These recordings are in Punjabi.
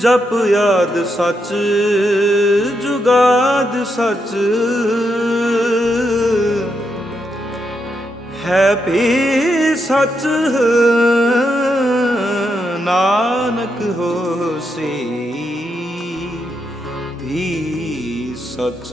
ਜਪ ਯਾਦ ਸੱਚ ਜੁਗਾਦ ਸੱਚ ਹੈ ਭੀ ਸੱਚ ਨਾਨਕ ਹੋਸੀ ਵੀ ਸੱਚ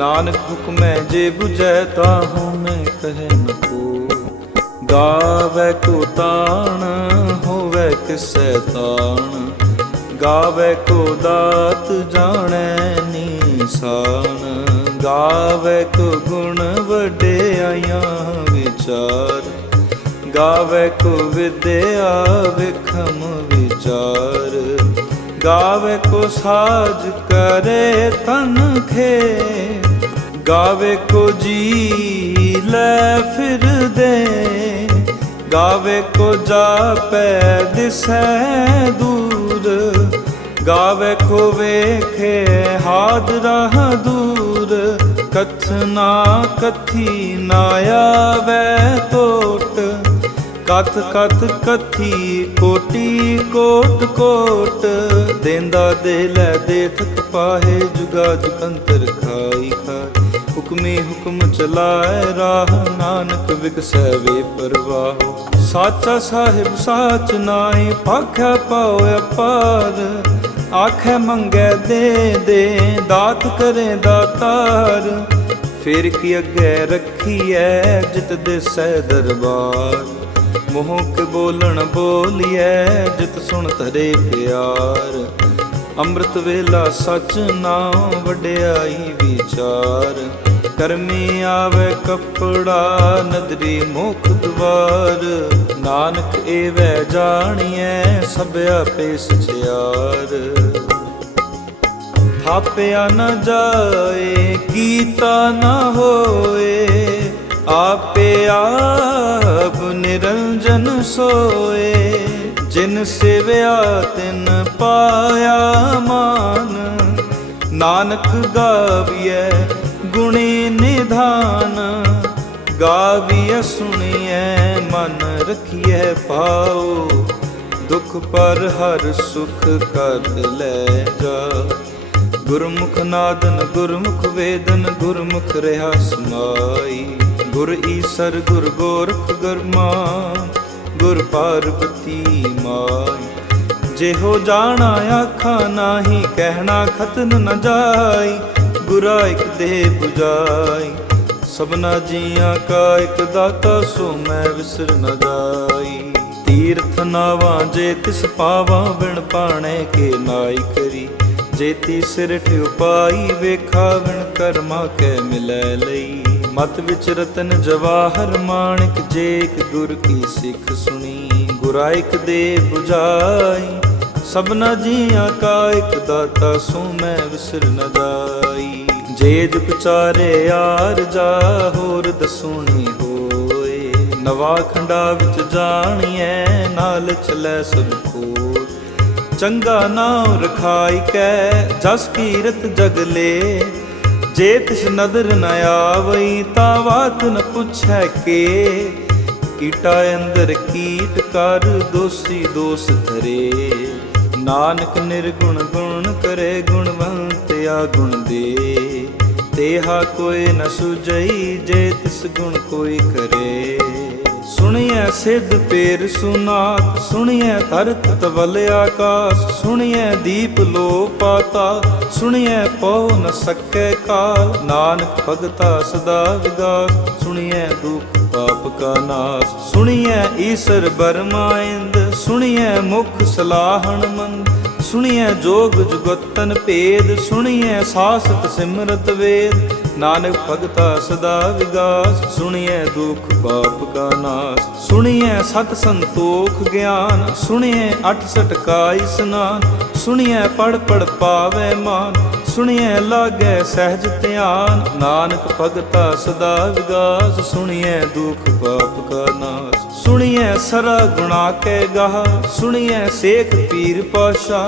ਨਾਨਕ ਹੁਕਮੈ ਜੇ ਬੁਝੈ ਤਾਹੂ ਮੈਂ ਕਹਿ ਨ ਕੋ ਗਾਵੇ ਕੋ ਤਾਣ ਹੋਵੇ ਕਿਸੈ ਤਾਣ ਗਾਵੇ ਕੋ ਦਾਤ ਜਾਣੈ ਨੀ ਸਾਨ ਗਾਵੇ ਕੋ ਗੁਣ ਵਡੇ ਆਇਆ ਵਿਚਾਰ ਗਾਵੇ ਕੋ ਵਿਦਿਆ ਵਿਖਮ ਵਿਚਾਰ ਗਾਵੇ ਕੋ ਸਾਜ ਕਰੇ ਤਨ ਖੇ ਗਾਵੇ ਕੋ ਜੀ ਲੈ ਫਿਰਦੇ ਗਾਵੇ ਕੋ ਜਾਪੈ ਦਿਸੈ ਦੂਰ ਗਾਵੇ ਕੋ ਵੇਖੇ ਹਾਦਰਾ ਦੂਰ ਕਥਨਾ ਕਥੀ ਨਾ ਆਵੇ ਟੋਟ ਕਤ ਕਤ ਕਥੀ ਕੋਟੀ ਕੋਟ ਕੋਟ ਦੇਂਦਾ ਦੇ ਲੈ ਦੇਥ ਪਾਹੇ ਜੁਗਾ ਜੁਕੰਤਰ ਖਾਈ ਖਾ ਹੁਕਮੇ ਹੁਕਮ ਚਲਾਏ ਰਾਹ ਨਾਨਕ ਵਿਕਸੈ ਵੇ ਪਰਵਾਹ ਸਾਚਾ ਸਾਹਿਬ ਸਾਚ ਨਾਏ ਪਾਖਿਆ ਪਾਉ ਅਪਾਰ ਆਖੇ ਮੰਗੇ ਦੇ ਦੇ ਦਾਤ ਕਰੇ ਦਾਤਾਰ ਫੇਰ ਕੀ ਅੱਗੇ ਰੱਖੀਐ ਜਿਤ ਦੇਸੈ ਦਰਬਾਰ ਮੋਹਕ ਕੇ ਬੋਲਣ ਬੋਲੀਐ ਜਿਤ ਸੁਣ ਧਰੇ ਪਿਆਰ ਅੰਮ੍ਰਿਤ ਵੇਲਾ ਸਚ ਨਾਮ ਵਡਿਆਈ ਵਿਚਾਰ ਕਰਮੀ ਆਵੇ ਕਪੜਾ ਨਦਰੀ ਮੁਖ ਦਵਾਰ ਨਾਨਕ ਵੈ ਜਾਣੀਐ ਸਭ ਆਪੇ ਸਚਿਆਰ ਥਾਪਿਆ ਨ ਜਾਏ ਕੀਤਾ ਨ ਹੋਏ ਆਪੇ ਆਪ ਨਿਰੰਜਨ ਸੋਏ ਜਿਨ ਸਿਵਿਆ ਤਿਨ ਪਾਇਆ ਮਾਨ ਨਾਨਕ ਗਾਵੀਐ ਗੁਣੇ ਨਿਧਾਨ ਗਾਵੀਐ ਸੁਣੀਐ ਮਨ ਰਖੀਐ ਪਾਉ ਦੁਖ ਪਰ ਹਰ ਸੁਖ ਕਰ ਲੈ ਜਾ ਗੁਰਮੁਖ ਨਾਦਨ ਗੁਰਮੁਖ ਵੇਦਨ ਗੁਰਮੁਖ ਰਹਾ ਸਮਾਈ ਗੁਰ ਈਸਰ ਗੁਰ ਗੋਰਖ ਗਰਮਾ ਗੁਰ ਪਾਰਬਤੀ ਮਾਈ ਜਿਹੋ ਜਾਣਾ ਆਖਾ ਨਾਹੀ ਕਹਿਣਾ ਖਤਨ ਨ ਜਾਈ ਗੁਰਾ ਇੱਕ ਦੇ 부ਜਾਈ ਸਭਨਾ ਜੀਆਂ ਕਾ ਇੱਕ ਦਾਤਾ ਸੋ ਮੈਂ ਵਿਸਰ ਨਾ ਜਾਈ ਤੀਰਥ ਨਾਵਾਂ ਜੇ ਤਿਸ ਪਾਵਾਂ ਬਿਣ ਪਾਣੇ ਕੇ ਨਾਈ ਕਰੀ ਜੇ ਜੇਤੀ ਪਾਈ ਵੇਖਾ ਬਿਣ ਕਰਮਾ ਕੈ ਮਿਲੈ ਲਈ ਮਤ ਵਿਚ ਰਤਨ ਜਵਾਹਰ ਮਾਣਿਕ ਇੱਕ ਗੁਰ ਕੀ ਸਿੱਖ ਸੁਣੀ ਗੁਰਾਇਕ ਦੇ 부ਜਾਈ ਸਭਨਾ ਜੀਆਂ ਕਾ ਇੱਕ ਦਾਤਾ ਸੋ ਮੈਂ ਵਿਸਰ ਨਾ ਜਾਈ ਜੇਦ ਵਿਚਾਰੇ ਯਾਰ ਜਾ ਹੋਰ ਦਸੂਣੀ ਹੋਏ ਨਵਾ ਖੰਡਾ ਵਿੱਚ ਜਾਣੀਐ ਨਾਲ ਚਲੇ ਸੁਖੂ ਚੰਗਾ ਨਾਮ ਰਖਾਈ ਕੈ ਜਸ ਕੀਰਤ ਜਗ ਜੇ ਤਿਸ ਨਦਰ ਨ ਆਵਈ ਤਾ ਬਾਤ ਨ ਪੁੱਛੈ ਕੇ ਕੀਟਾ ਅੰਦਰ ਕੀਟ ਕਰ ਦੋਸੀ ਦੋਸ ਧਰੇ ਨਾਨਕ ਨਿਰਗੁਣ ਗੁਣ ਕਰੇ ਗੁਣਵੰਤ ਆ ਗੁਣ ਦੇ ਦੇਹਾ ਕੋਈ ਨ ਸੁਜਈ ਜੇ ਤਿਸ ਗੁਣ ਕੋਈ ਕਰੇ ਸੁਣਿਐ ਸਿੱਧ ਪੇਰ ਸੁਨਾਤ ਸੁਣਿਐ ਧਰਤ ਤਵਲ ਆਕਾਸ ਸੁਣਿਐ ਦੀਪ ਲੋ ਪਾਤਾ ਸੁਣਿਐ ਪਉ ਨ ਸਕੈ ਕਾਲ ਨਾਨਕ ਭਗਤਾ ਸਦਾ ਵਿਗਾਸ ਸੁਣਿਐ ਦੁਖ ਪਾਪ ਕਾ ਨਾਸ ਸੁਣਿਐ ਈਸ਼ਰ ਬਰਮਾਇੰਦ ਸੁਣਿਐ ਮੁਖ ਸਲਾਹਣ ਮੰਦ ਸੁਣੀਐ ਜੋਗ ਜੁਗਤਨ ਭੇਦ ਸੁਣੀਐ ਸਾਸਤ ਸਿਮਰਤ ਵੇਦ ਨਾਨਕ ਭਗਤਾ ਸਦਾ ਵਿਗਾਸ ਸੁਣੀਐ ਦੁਖ ਪਾਪ ਕਾ ਨਾਸ ਸੁਣੀਐ ਸਤ ਸੰਤੋਖ ਗਿਆਨ ਸੁਣੀਐ ਅਠ ਸਟਕਾਈ ਸਨਾਨ ਸੁਣੀਐ ਪੜ ਪੜ ਪਾਵੇ ਮਾਨ ਸੁਣੀਐ ਲਾਗੇ ਸਹਿਜ ਧਿਆਨ ਨਾਨਕ ਭਗਤਾ ਸਦਾ ਵਿਗਾਸ ਸੁਣੀਐ ਦੁਖ ਪਾਪ ਕਾ ਨਾਸ ਸੁਣੀਐ ਸਰਾ ਗੁਣਾ ਕੈ ਗਾਹ ਸੁਣੀਐ ਸੇਖ ਪੀਰ ਪਾਸ਼ਾ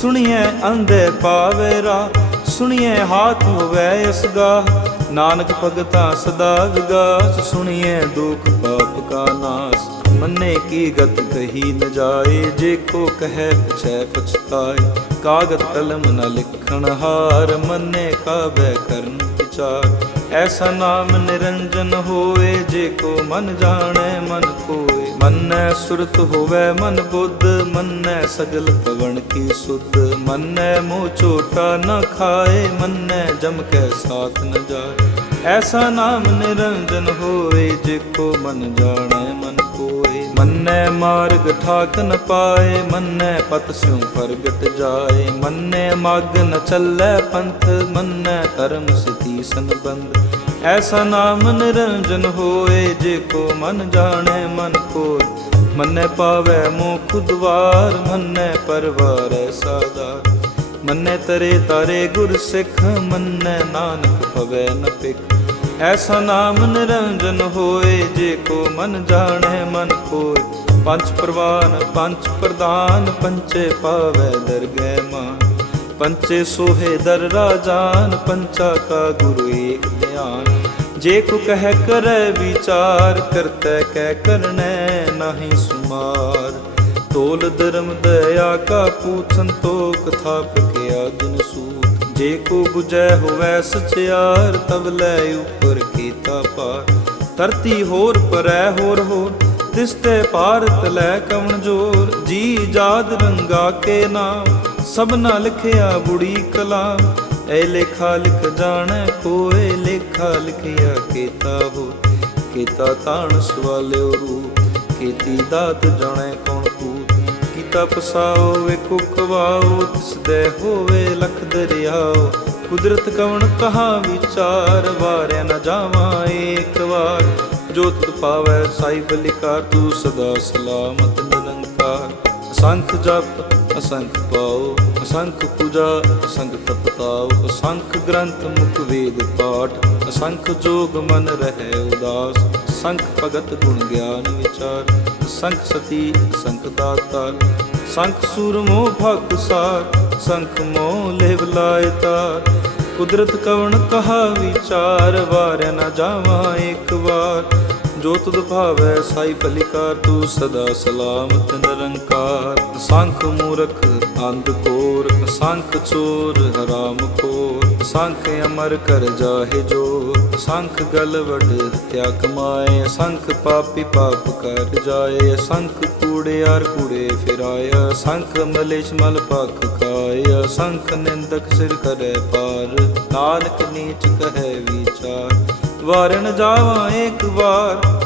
ਸੁਣੀਐ ਅੰਧੇ ਪਾਵੇ ਰਾ ਸੁਣੀਐ ਹਾਥ ਹੋਵੇ ਇਸ ਗਾਹ ਨਾਨਕ ਭਗਤਾ ਸਦਾ ਵਿਗਾਸ ਸੁਣੀਐ ਦੁਖ ਪਾਪ ਕਾ ਨਾਸ ਮੰਨੇ ਕੀ ਗਤ ਕਹੀ ਨ ਜਾਏ ਜੇ ਕੋ ਕਹੈ ਪਛੈ ਪਛਤਾਏ ਕਾਗਦ ਕਲਮ ਨ ਲਿਖਣ ਹਾਰ ਮੰਨੇ ਕਾਬੈ ਕਰਨ ਵਿਚਾਰ ਐਸਾ ਨਾਮ ਨਿਰੰਜਨ ਹੋਏ ਜੇ ਕੋ ਮਨ ਜਾਣੈ ਮਨ ਕੋ ਮੰਨੈ ਸੁਰਤ ਹੋਵੇ ਮਨ ਬੁੱਧ ਮੰਨੈ ਸਗਲ ਪਵਨ ਕੀ ਸੁਧ ਮੰਨੈ ਮੋ ਚੋਟਾ ਨ ਖਾਏ ਮੰਨੈ ਜਮ ਕੈ ਸਾਥ ਨ ਜਾਏ ਐਸਾ ਨਾਮ ਨਿਰੰਜਨ ਹੋਏ ਜੇ ਕੋ ਮਨ ਜਾਣੈ ਮਨ ਕੋਏ ਮੰਨੈ ਮਾਰਗ ਠਾਕ ਨ ਪਾਏ ਮੰਨੈ ਪਤ ਸਿਉ ਪ੍ਰਗਟ ਜਾਏ ਮੰਨੈ ਮਗ ਨ ਚੱਲੈ ਪੰਥ ਮੰਨੈ ਕਰਮ ਸਤੀ ਸੰਬੰਧ ਐਸਾ ਨਾਮ ਨਿਰੰਜਨ ਹੋਏ ਜੇ ਕੋ ਮਨ ਜਾਣੇ ਮਨ ਕੋਇ ਮੰਨੈ ਪਾਵੈ ਮੋਖ ਦੁਆਰ ਮੰਨੈ ਪਰਵਾਰੈ ਸਾਦਾ ਮੰਨੈ ਤਰੇ ਤਾਰੇ ਗੁਰ ਸਿੱਖ ਮੰਨੇ ਨਾਨਕ ਭਵੈ ਨ ਪਿਕ ਐਸਾ ਨਾਮ ਨਿਰੰਜਨ ਹੋਏ ਜੇ ਕੋ ਮਨ ਜਾਣੇ ਮਨ ਕੋਇ ਪੰਜ ਪ੍ਰਵਾਨ ਪੰਜ ਪ੍ਰਦਾਨ ਪੰਚੇ ਪਾਵੇ ਦਰਗਹਿ ਮਾ ਪੰਚੇ ਸੋਹੇ ਦਰ ਰਾਜਾਨ ਪੰਚਾ ਕਾ ਗੁਰੂ ਏਕ ਧਿਆਨ ਜੇ ਕੋ ਕਹਿ ਕਰੈ ਵਿਚਾਰ ਕਰਤੈ ਕਹਿ ਕਰਨੈ ਨਹੀਂ ਸੁਮਾਰ ਤੋਲ ਧਰਮ ਦਇਆ ਕਾ ਪੂਛਨ ਤੋ ਕਥਾ ਪਕਿਆ ਦਿਨ ਸੂਤ ਜੇ ਕੋ ਬੁਝੈ ਹੋਵੈ ਸਚਿਆਰ ਤਬ ਲੈ ਉਪਰ ਕੀਤਾ ਪਾਰ ਧਰਤੀ ਹੋਰ ਪਰੈ ਹੋਰ ਹੋਰ ਤੇ ਭਾਰਤ ਲੈ ਕਵਣ ਜੋਰ ਜੀ ਜਾਦ ਰੰਗਾ ਕੇ ਨਾਮ ਸਭ ਨਾਲ ਲਿਖਿਆ ਬੁੜੀ ਕਲਾ ਐ ਲੇਖਾ ਲਿਖ ਜਾਣੈ ਕੋਏ ਲੇਖਾ ਲਿਖਿਆ ਕੀਤਾ ਹੋ ਕੀਤਾ ਤਾਣ ਸਵਾਲਿਓ ਰੂ ਕੀਤੀ ਦਾਤ ਜਾਣੈ ਕੌਣ ਕੂ ਕੀਤਾ ਪਸਾਓ ਵੇ ਕੁਕਵਾਓ ਤਿਸ ਦੇ ਹੋਵੇ ਲਖ ਦਰਿਆ ਕੁਦਰਤ ਕਵਣ ਕਹਾ ਵਿਚਾਰ ਵਾਰਿਆ ਨਾ ਜਾਵਾਂ ਏਕ ਵਾਰ ਜੋ ਤੁਧ ਪਾਵੈ ਸਾਈਬ ਲਿਕਾਰ ਤੂੰ ਸਦਾ ਸਲਾਮਤ ਨਿਰੰਕਾਰ ਅਸੰਖ ਜਪ ਅਸੰਖ ਪਾਓ ਅਸੰਖ ਪੂਜਾ ਅਸੰਖ ਤਪਤਾਉ ਅਸੰਖ ਗ੍ਰੰਥ ਮੁਖ ਵੇਦ ਪਾਠ ਅਸੰਖ ਜੋਗ ਮਨ ਰਹੇ ਉਦਾਸ ਸੰਖ ਭਗਤ ਗੁਣ ਗਿਆਨ ਵਿਚਾਰ ਸੰਖ ਸਤੀ ਸੰਖ ਦਾਤਾ ਸੰਖ ਸੂਰਮੋ ਮੋਹ ਭਗਤ ਸਾਰ ਸੰਖ ਮੋ ਲੇਵ ਲਾਇਤਾ ਕੁਦਰਤ ਕਵਣ ਕਹਾ ਵਿਚਾਰ ਵਾਰ ਨਾ ਜਾਵਾ ਇੱਕ ਵਾਰ ਜੋ ਤੁਧ ਭਾਵੈ ਸਾਈ ਭਲਿਕਾਰ ਤੂੰ ਸਦਾ ਸਲਾਮਤ ਨਿਰੰਕਾਰ ਸੰਖ ਮੂਰਖ ਅੰਧ ਕੋਰ ਸੰਖ ਚੋਰ ਹਰਾਮ ਕੋਰ ਸੰਖ ਅਮਰ ਕਰ ਜਾਹੇ ਜੋ ਸੰਖ ਗਲਵੜ ਹਤਿਆ ਕਮਾਏ ਸੰਖ ਪਾਪੀ ਪਾਪ ਕਰ ਜਾਏ ਸੰਖ ਕੂੜਿਆਰ ਕੂੜੇ ਫਿਰਾਇਆ ਸੰਖ ਮਲੇਸ਼ ਮਲ ਪਖ ਖਾਇਆ ਸੰਖ ਨਿੰਦਕ ਸਿਰ ਕਰੇ ਪਾਰ ਨਾਨਕ ਨੀਚ ਕਹੈ ਵਿਚਾਰ ਵਾਰਨ ਜਾਵਾਂ ਇੱਕ ਵਾਰ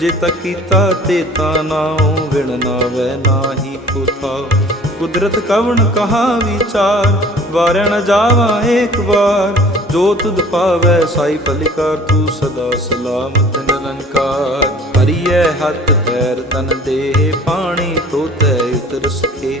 ਜੇ ਤਾ ਕੀਤਾ ਤੇ ਤਾ ਨਾਉ ਵਿਣ ਨਾ ਵੈ ਨਾਹੀ ਕੋਥਾ ਕੁਦਰਤ ਕਵਣ ਕਹਾ ਵਿਚਾਰ ਵਾਰਣ ਜਾਵਾ ਏਕ ਵਾਰ ਜੋ ਤੁਧ ਪਾਵੈ ਸਾਈ ਪਲਿਕਾਰ ਤੂੰ ਸਦਾ ਸਲਾਮਤ ਨਿਰੰਕਾਰ ਹਰੀਏ ਹੱਥ ਪੈਰ ਤਨ ਦੇਹ ਪਾਣੀ ਤੋਤੈ ਉਤਰ ਸਕੇ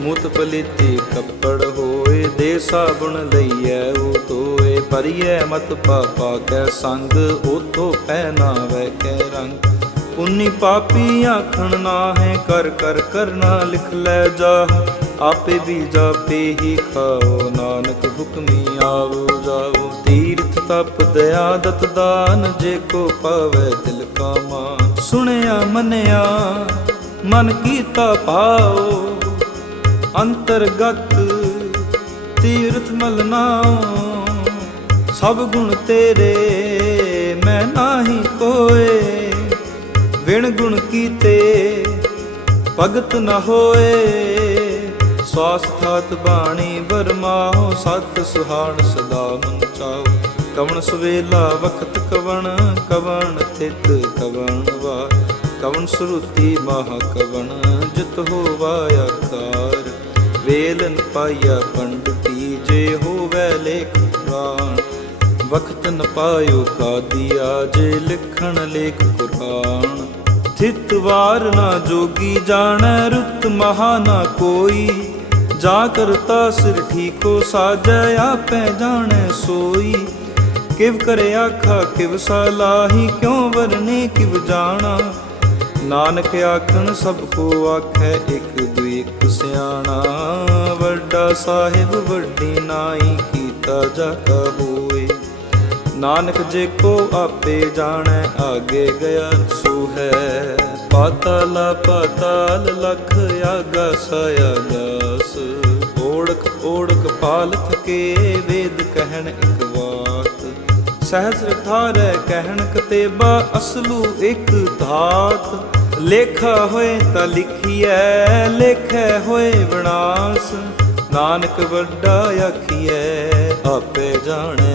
ਮੂਤ ਪਲੀਤੀ ਕੱਪੜ ਹੋਏ ਦੇ ਸਾਬਣ ਲਈਐ ਉਹ ਤੋਏ ਭਰੀਏ ਮਤ ਪਾਪਾ ਕੈ ਸੰਗ ਉਤੋ ਪਹਿਨਾਵੇ ਕੈ ਰੰਗ ਪੁੰਨੀ ਪਾਪੀ ਆਖਣ ਨਾ ਹੈ ਕਰ ਕਰ ਕਰਨਾ ਲਿਖ ਲੈ ਜਾ ਆਪੇ ਵੀ ਜਾਪੇ ਹੀ ਖਾਓ ਨਾਨਕ ਹੁਕਮੀ ਆਵੋ ਜਾਓ ਤੀਰਥ ਤਪ ਦਇਆ ਦਤ ਦਾਨ ਜੇ ਕੋ ਪਾਵੇ ਦਿਲ ਕਾ ਮਾਨ ਸੁਣਿਆ ਮੰਨਿਆ ਮਨ ਕੀਤਾ ਪਾਓ ਅੰਤਰਗਤ ਤੀਰਥ ਮਲਨਾਓ ਸਭ ਗੁਣ ਤੇਰੇ ਮੈਂ ਨਾਹੀ ਕੋਏ ਬਿਨ ਗੁਣ ਕੀਤੇ ਭਗਤ ਨ ਹੋਏ ਸਵਾਸਥਾਤ ਬਾਣੀ ਬਰਮਾਓ ਸਤ ਸੁਹਾਣ ਸਦਾ ਮਨ ਕਵਣ ਸਵੇਲਾ ਵਖਤ ਕਵਣ ਕਵਣ ਥਿਤ ਕਵਣ ਵਾ ਕਵਣ ਸੁਰਤੀ ਮਹਾ ਕਵਣ ਜਿਤ ਹੋਵਾ ਆਕਾਰ ਵੇਲਨ ਪਾਇਆ ਪੰਡਤੀ ਜੇ ਹੋਵੇ ਲੇਖ ਪ੍ਰਾਣ ਵਖਤ ਨ ਪਾਇਓ ਕਾਦੀਆ ਜੇ ਲਿਖਣ ਲੇਖ ਕੁਰਾਨ ਸਥਿਤ ਵਾਰ ਨਾ ਜੋਗੀ ਜਾਣੈ ਰੁਤ ਮਹਾ ਨਾ ਕੋਈ ਜਾ ਕਰਤਾ ਸਿਰ ਠੀਕੋ ਸਾਜੈ ਆਪੈ ਜਾਣੈ ਸੋਈ ਕਿਵ ਕਰੇ ਆਖਾ ਕਿਵ ਸਲਾਹੀ ਕਿਉ ਵਰਨੇ ਕਿਵ ਜਾਣਾ ਨਾਨਕ ਆਖਣ ਸਭ ਕੋ ਆਖੈ ਇੱਕ ਦੁਇ ਇੱਕ ਸਿਆਣਾ ਵੱਡਾ ਸਾਹਿਬ ਵੱਡੀ ਨਾਈ ਕੀਤਾ ਜਾ ਕਬੂ ਨਾਨਕ ਜੇ ਕੋ ਆਪੇ ਜਾਣੈ ਆਗੇ ਗਿਆ ਸੋ ਹੈ ਪਤਲ ਪਤਲ ਲਖ ਆਗਾ ਸਾਇਆ ਓੜਕ ਓੜਕ ਪਾਲਥ ਕੇ ਵੇਦ ਕਹਿਣ ਇੱਕ ਵਾਤ ਸਹਿਜ ਰਥਾਰੈ ਕਹਿਣ ਕਤੇਬਾ ਅਸਲੂ ਇੱਕ ਧਾਤ ਲੇਖਾ ਹੋਏ ਤਾਂ ਲਿਖੀਐ ਲੇਖ ਹੋਏ ਬਣਾਸ ਨਾਨਕ ਵੱਡਾ ਆਖੀਐ ਆਪੇ ਜਾਣੈ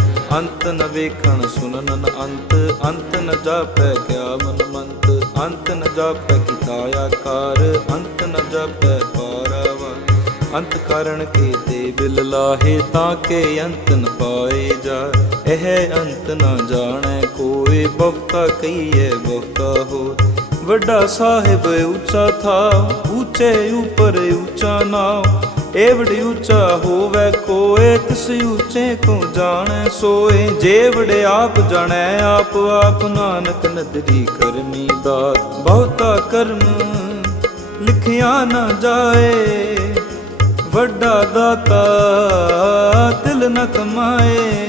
ਅੰਤ ਨ ਵੇਖਣ ਸੁਨਨ ਨ ਅੰਤ ਅੰਤ ਨ ਜਾਪੈ ਕਿਆ ਮਨ ਮੰਤ ਅੰਤ ਨ ਜਾਪੈ ਕੀਤਾ ਆਕਾਰ ਅੰਤ ਨ ਜਾਪੈ ਪਾਰਾਵਾ ਅੰਤ ਕਾਰਣ ਕੇ ਤੇ ਬਿਲ ਲਾਹੇ ਤਾਂ ਕੇ ਅੰਤ ਨ ਪਾਏ ਜਾ ਇਹ ਅੰਤ ਨ ਜਾਣੈ ਕੋਈ ਬਖਤਾ ਕਈਏ ਬਖਤਾ ਹੋ ਵੱਡਾ ਸਾਹਿਬ ਉੱਚਾ ਥਾ ਉੱਚੇ ਉਪਰ ਉੱਚਾ ਨਾਮ ਏ ਉੱਚਾ ਹੋਵੇ ਕੋਏ ਤਿਸ ਉੱਚੇ ਕੋ ਜਾਣੈ ਸੋਏ ਜੇ ਵੜੇ ਆਪ ਜਾਣੈ ਆਪ ਆਪ ਨਾਨਕ ਨਦਰੀ ਕਰਮੀ ਦਾਤ ਬਹੁਤਾ ਕਰਮ ਲਿਖਿਆ ਨਾ ਜਾਏ ਵੱਡਾ ਦਾਤਾ ਤਿਲ ਨ ਕਮਾਏ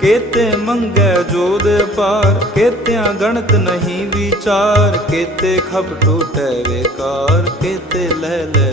ਕੇਤੇ ਮੰਗੇ ਜੋਦ ਪਾਰ ਕੇਤਿਆਂ ਗਣਤ ਨਹੀਂ ਵਿਚਾਰ ਕੇਤੇ ਖਬ ਟੂਟੇ ਵੇਕਾਰ ਕੇਤੇ ਲੈ ਲੈ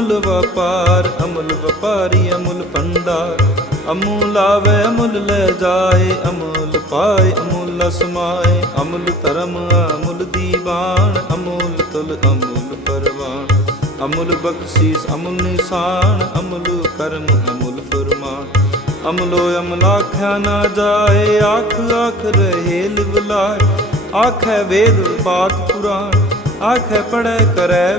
ਅਮੁਲ ਵਪਾਰ ਅਮੁਲ ਵਪਾਰੀ ਅਮੁਲ ਭੰਡਾਰ ਅਮੁਲ ਆਵੇ ਅਮੁਲ ਲੈ ਜਾਏ ਅਮੁਲ ਪਾਏ ਅਮੁਲ ਅਸਮਾਏ ਅਮੁਲ ਧਰਮ ਅਮੁਲ ਦੀਵਾਨ ਅਮੁਲ ਤੁਲ ਅਮੁਲ ਪਰਵਾਨ ਅਮੁਲ ਬਖਸ਼ੀਸ ਅਮੁਲ ਨਿਸ਼ਾਨ ਅਮੁਲ ਕਰਮ ਅਮੁਲ ਫਰਮਾਨ ਅਮਲੋ ਅਮਲਾ ਖਿਆ ਨਾ ਜਾਏ ਆਖ ਆਖ ਰਹੇ ਲਿਵਲਾਏ ਆਖੇ ਵੇਦ ਪਾਤ ਪੁਰਾਣ ਆਖੇ ਪੜੈ ਕਰੈ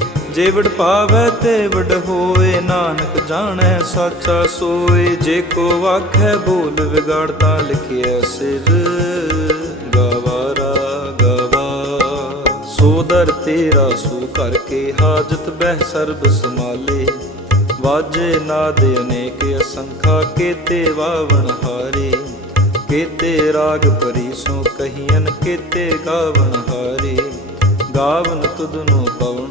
ਜੇ ਵਡ ਪਾਵੇ ਤੇ ਵਡ ਹੋਏ ਨਾਨਕ ਜਾਣੈ ਸਾਚਾ ਸੋਏ ਜੇ ਕੋ ਆਖੇ ਬੋਲ ਵਿਗਾੜਤਾ ਲਿਖਿਆ ਸਿਰ ਗਵਾਰਾ ਗਵਾ ਸੋਦਰ ਤੇਰਾ ਸੂ ਕਰਕੇ ਹਾਜਤ ਬਹਿ ਸਰਬ ਸਮਾਲੇ ਵਾਜੇ ਨਾਦ ਅਨੇਕ ਅਸੰਖਾ ਕੇਤੇ ਵਾਵਣ ਹਾਰੇ ਕੇਤੇ ਰਾਗ ਪਰੀ ਸੋ ਕਹੀਨ ਕੇਤੇ ਗਾਵਣ ਹਾਰੇ ਗਾਵਨ ਤੁਧ ਨੂੰ ਪਵਨ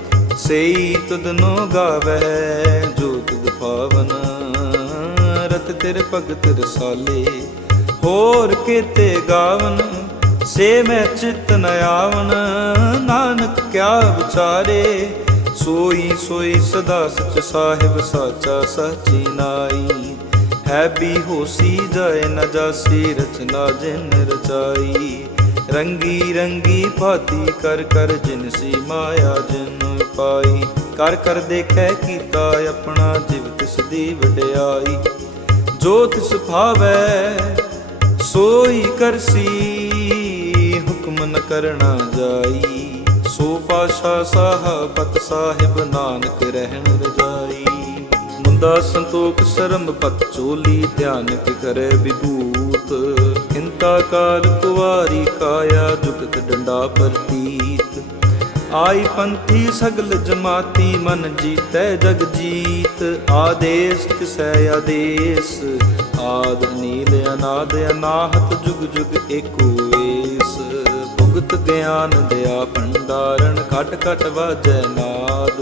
ਸਈ ਨੋ ਗਾਵੇ ਜੋ ਤੁਦ ਪਾਵਨ ਰਤ ਤੇਰੇ ਭਗਤ ਰਸਾਲੇ ਹੋਰ ਕਿਤੇ ਗਾਵਨ ਸੇ ਮੈਂ ਚਿਤ ਨ ਆਵਨ ਨਾਨਕ ਕਿਆ ਵਿਚਾਰੇ ਸੋਈ ਸੋਈ ਸਦਾ ਸਚ ਸਾਹਿਬ ਸਾਚਾ ਸਚੀ ਨਾਈ ਹੈ ਵੀ ਹੋਸੀ ਜਾਏ ਨ ਜਾਸੀ ਰਚਨਾ ਜਿਨ ਰਚਾਈ ਰੰਗੀ ਰੰਗੀ ਭਾਤੀ ਕਰ ਕਰ ਜਿਨਸੀ ਮਾਇਆ ਜਨ ਪਾਈ ਕਰ ਕਰ ਦੇਖੈ ਕੀਤਾ ਆਪਣਾ ਜਿਵ ਤਿਸ ਦੀ ਵਡਿਆਈ ਜੋ ਤਿਸ ਭਾਵੈ ਸੋਈ ਕਰਸੀ ਹੁਕਮ ਨ ਕਰਣਾ ਜਾਈ ਸੋ ਪਾਸ਼ਾ ਸਾਹਬਤ ਸਾਹਿਬ ਨਾਨਕ ਰਹਿਣ ਰਜਾਈ ਮੁੰਦਾ ਸੰਤੋਖ ਸ਼ਰਮ ਪਤ ਚੋਲੀ ਧਿਆਨਕ ਕਰੇ ਵਿਭੂਤ ਚਿੰਤਾ ਕਾਲ ਕੁਵਾਰੀ ਕਾਇਆ ਜੁਗਤ ਡੰਡਾ ਪ੍ਰਤੀਤ ਆਈ ਪੰਥੀ ਸਗਲ ਜਮਾਤੀ ਮਨ ਜੀਤੈ ਜਗ ਜੀਤ ਆਦੇਸ ਕਿਸੈ ਆਦੇਸ ਆਦ ਨੀਲ ਅਨਾਦ ਅਨਾਹਤ ਜੁਗ ਜੁਗ ਏਕੋ ਏਸ ਭੁਗਤ ਗਿਆਨ ਦਿਆ ਭੰਡਾਰਨ ਘਟ ਘਟ ਵਜੈ ਨਾਦ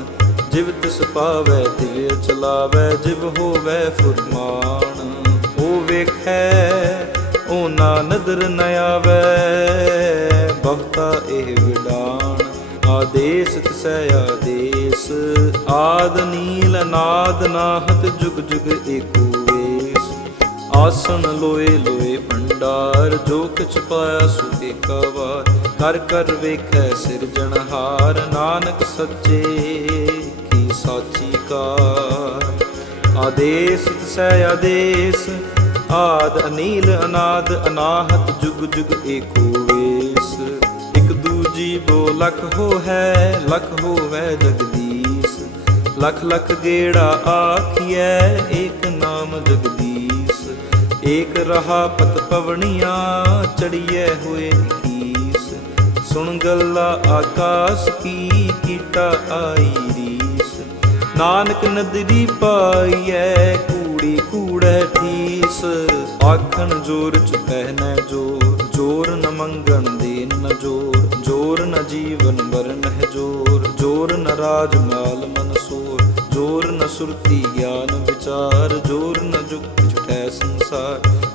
ਜਿਵ ਤਿਸ ਪਾਵੈ ਦਿਵੇ ਚਲਾਵੈ ਜਿਵ ਹੋਵੈ ਫੁਰਮਾਨ ਉਹ ਵੇਖੈ ਉਹ ਨਾ ਨਦਰ ਨ ਆਵੈ ਬਖਤਾ ਇਹ ਵਿਡਾਨ ਆਦੇਸ ਤਿਸੈ ਆਦੇਸ ਆਦ ਨੀਲ ਨਾਦ ਨਾਹਤ ਜੁਗ ਜੁਗ ਏਕੋ ਵੇਸ ਆਸਨ ਲੋਏ ਲੋਏ ਭੰਡਾਰ ਜੋ ਕਿਛ ਪਾਇਆ ਸੋ ਏਕਾ ਵਾਰ ਕਰ ਕਰ ਵੇਖੈ ਸਿਰਜਣਹਾਰ ਨਾਨਕ ਸੱਚੇ ਆਦੇਸ ਤਸੈ ਆਦੇਸ ਆਦ ਅਨੀਲ ਅਨਾਦ ਅਨਾਹਤ ਜੁਗ ਜੁਗ ਏਕੋ ਵੇਸ ਇਕ ਦੂਜੀ ਬੋ ਲਖ ਹੋ ਹੈ ਲਖ ਹੋਵੇ ਜਗਦੀਸ਼ ਲਖ ਲਖ ਗੇੜਾ ਆਖੀਐ ਏਕ ਨਾਮ ਜਗਦੀਸ਼ ਏਕ ਰਹਾ ਪਤ ਪਵਣੀਆਂ ਚੜੀਐ ਹੋਏ ਕੀਸ ਸੁਣ ਗੱਲਾ ਆਕਾਸ਼ ਕੀ ਕੀਟਾ ਆਈ ਨਾਨਕ ਨਦਰੀ ਪਾਈਐ ਕੂੜੀ ਕੂੜੈ ਠੀਸ ਆਖਣ ਜੋਰ ਚ ਪਹਿਨੈ ਜੋਰ ਜੋਰ ਨ ਮੰਗਣ ਦੇ ਨ ਜੋਰ ਜੋਰ ਨ ਜੀਵਨ ਮਰਨ ਹੈ ਜੋਰ ਜੋਰ ਨ ਰਾਜ ਮਾਲ ਮਨਸੂਰ ਜੋਰ ਨ ਸੁਰਤੀ ਗਿਆਨ ਵਿਚਾਰ ਜੋਰ ਨ ਜੁਗ ਜੁਟੈ ਸੰਸਾਰ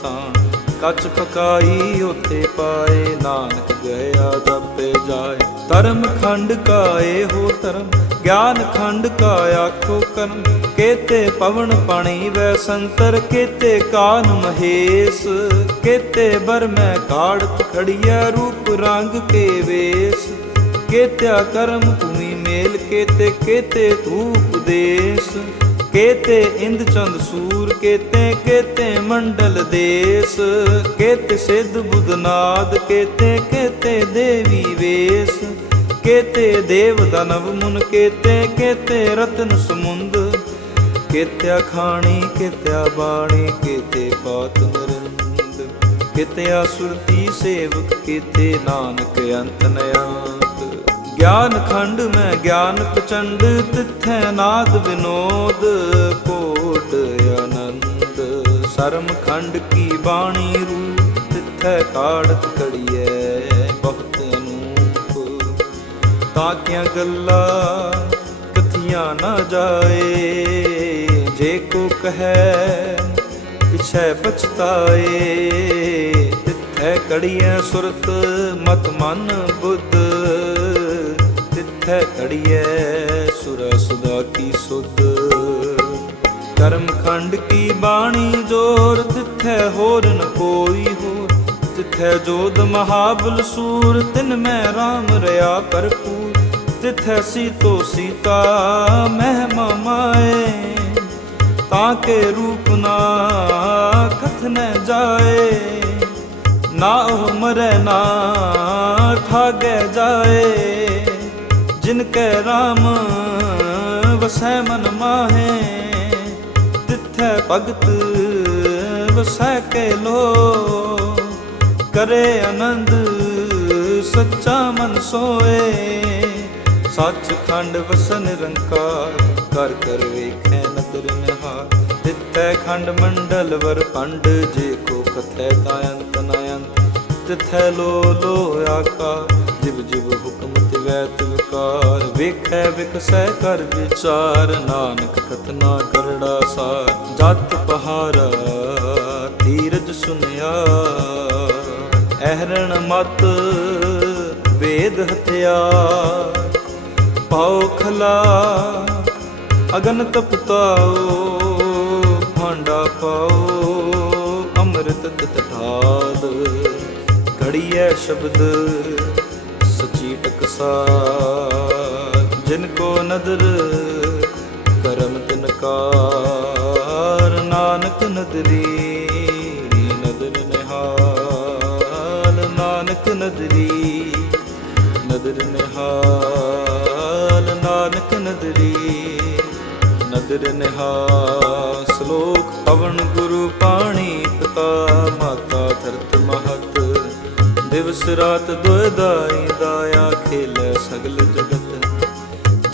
ਸਾਂ ਕੱਚ ਪਕਾਈ ਉਥੇ ਪਾਏ ਨਾਨਕ ਗਿਆ ਜਪੇ ਜਾਏ ਧਰਮ ਖੰਡ ਕਾਏ ਹੋ ਧਰਮ ਗਿਆਨ ਖੰਡ ਕਾ ਆਖੋ ਕਰਮ ਕੇਤੇ ਪਵਨ ਪਾਣੀ ਵੈ ਸੰਤਰ ਕੇਤੇ ਕਾਨ ਮਹੇਸ ਕੇਤੇ ਬਰ ਮੈਂ ਕਾੜ ਖੜੀਐ ਰੂਪ ਰੰਗ ਕੇ ਵੇਸ ਕੇਤਿਆ ਕਰਮ ਭੂਮੀ ਮੇਲ ਕੇਤੇ ਕੇਤੇ ਧੂਪ ਦੇਸ ਕੇਤੇ ਇੰਦ ਚੰਦ ਸੂਰ ਕੇਤੇ ਕੇਤੇ ਮੰਡਲ ਦੇਸ ਕੇਤੇ ਸਿੱਧ ਬੁਧਨਾਦ ਕੇਤੇ ਕੇਤੇ ਦੇਵੀ ਵੇਸ ਕੇਤੇ ਦੇਵ ਦਨਵ ਮੁਨ ਕੇਤੇ ਕੇਤੇ ਰਤਨ ਸਮੁੰਦ ਕੇਤਿਆ ਖਾਣੀ ਕੇਤਿਆ ਬਾਣੀ ਕੇਤੇ ਪਾਤ ਨਰਿੰਦ ਕੇਤਿਆ ਸੁਰਤੀ ਸੇਵਕ ਕੇਤੇ ਨਾਨਕ ਅੰਤ ਨਿਆਂਤ ਗਿਆਨ ਖੰਡ ਮੈਂ ਗਿਆਨ ਪ੍ਰਚੰਡ ਤਿੱਥੈ ਨਾਦ ਵਿਨੋਦ ਧਰਮ ਖੰਡ ਕੀ ਬਾਣੀ ਰੂਪ ਤਿੱਥੈ ਕਾੜਤ ਕੜੀਐ ਬਹੁਤ ਅਨੂਪ ਤਾਂ ਕਿਆ ਕਥੀਆਂ ਨਾ ਜਾਏ ਜੇ ਕੋ ਕਹੈ ਪਿਛੈ ਪਛਤਾਏ ਤਿੱਥੈ ਕੜੀਐ ਸੁਰਤ ਮਤ ਮਨ ਬੁੱਧ ਤਿੱਥੈ ਕੜੀਐ ਸੁਰ ਸੁਦਾ ਕੀ ਸੁਧ ਕਰਮ ਖੰਡ ਕੀ ਬਾਣੀ ਜੋਰ ਤਿੱਥੈ ਹੋਰ ਨ ਕੋਈ ਹੋਰ ਤਿੱਥੈ ਜੋਦ ਮਹਾਬਲ ਸੂਰ ਤਿਨ ਮੈਂ RAM ਰਿਆ ਭਰਪੂਰ ਤਿੱਥੈ ਸੀਤੋ ਸੀਤਾ ਮਹਿਮਾ ਮਾਏ ਤਾਂ ਕੇ ਰੂਪ ਨਾ ਕਥ ਨ ਜਾਏ ਨਾ ਉਹ ਮਰੈ ਨਾ ਠਾਗੇ ਜਾਏ ਜਿਨ ਕੇ RAM ਵਸੈ ਮਨ ਮਾਹੇ ਜਿਥੈ ਭਗਤ ਵਸੈ ਕੇ ਲੋ ਕਰੇ ਆਨੰਦ ਸੱਚਾ ਮਨ ਸੋਏ ਸੱਚਖੰਡ ਵਸਨ ਰੰਕਾਰ ਕਰ ਕਰ ਵੇਖੈ ਨਦਰ ਨਿਹਾਰ ਦਿੱਤੈ ਖੰਡ ਮੰਡਲ ਵਰ ਪੰਡ ਜੇ ਕੋ ਕਥੈ ਤਾ ਅੰਤ ਨਾ ਅੰਤ ਤਿਥੈ ਲੋ ਲੋ ਆਕਾ ਜਿਵ ਜਿਵ ਹੁਕਮ ਤਿਵੈ ਤਿਵਕਾਰ ਵੇਖੈ ਵਿਕਸੈ ਕਰ ਵਿਚਾਰ ਨਾਨਕ ਕਥਨਾ ਕਰੜਾ ਸਾ ਤਤ ਪਹਾਰਾ ਤੀਰਜ ਸੁਨਿਆ ਅਹਰਣ ਮਤ ਵੇਦ ਹਤਿਆ ਪਾਉ ਖਲਾ ਅਗਨ ਤਪਤਾਉ ਭਾਂਡਾ ਪਾਓ ਅੰਮ੍ਰਿਤ ਤਟਾਦ ਘੜੀਐ ਸ਼ਬਦ ਸਚੀ ਟਕਸਾ ਜਿਨ ਕੋ ਨਦਰ ਨਦਰੀ ਨਦਰ ਨਿਹਾਲ ਨਾਨਕ ਨਦਰੀ ਨਦਰ ਨਿਹਾਲ ਨਾਨਕ ਨਦਰੀ ਨਦਰ ਨਿਹਾਲ ਸ਼ਲੋਕ ਪਵਨ ਗੁਰੂ ਪਾਣੀ ਪਤਾ ਮਾਤਾ ਧਰਤ ਮਹਤ ਦਿਵਸ ਰਾਤ ਦੁਇਦਾਈ ਦਾਇਆ ਖੇਲ ਸਗਲ ਜਗਤ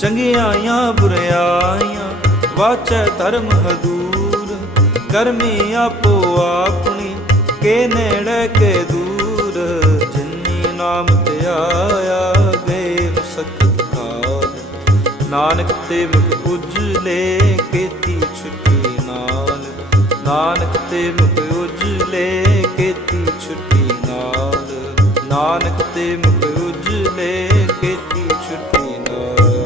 ਬੁਰੀਆਂ ਬੁਰਿਆਈਆਂ ਵਾਚੈ ਧਰਮ ਹਦੂ ਕਰਮੀ ਆਪੋ ਆਪਣੀ ਕੇ ਨੇੜੇ ਕੇ ਦੂਰ ਜਿਨੀ ਨਾਮ ਧਿਆਇਆ ਗਏ ਸਖਤ ਕਾਲ ਨਾਨਕ ਤੇ ਮੁਖ ਉਜਲੇ ਕੀਤੀ ਛੁੱਟੀ ਨਾਲ ਨਾਨਕ ਤੇ ਮੁਖ ਉਜਲੇ ਕੀਤੀ ਛੁੱਟੀ ਨਾਲ ਨਾਨਕ ਤੇ ਮੁਖ ਉਜਲੇ ਕੀਤੀ ਛੁੱਟੀ ਨਾਲ